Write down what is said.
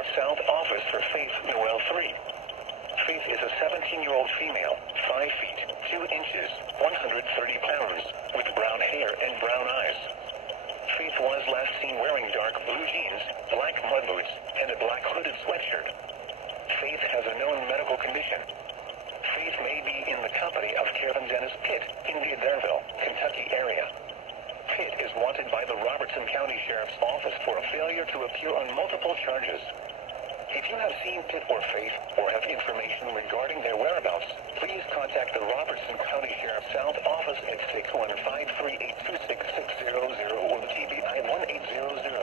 Sheriff's South Office for Faith Noel 3. Faith is a 17-year-old female, 5 feet, 2 inches, 130 pounds, with brown hair and brown eyes. Faith was last seen wearing dark blue jeans, black mud boots, and a black hooded sweatshirt. Faith has a known medical condition. Faith may be in the company of Kevin Dennis Pitt in the Adairville, Kentucky area. Pitt is wanted by the Robertson County Sheriff's Office for a failure to appear on multiple charges. If you have seen Pitt or Faith, or have information regarding their whereabouts, please contact the Robertson County Sheriff's South Office at 615-382-6600 or the TBI 1800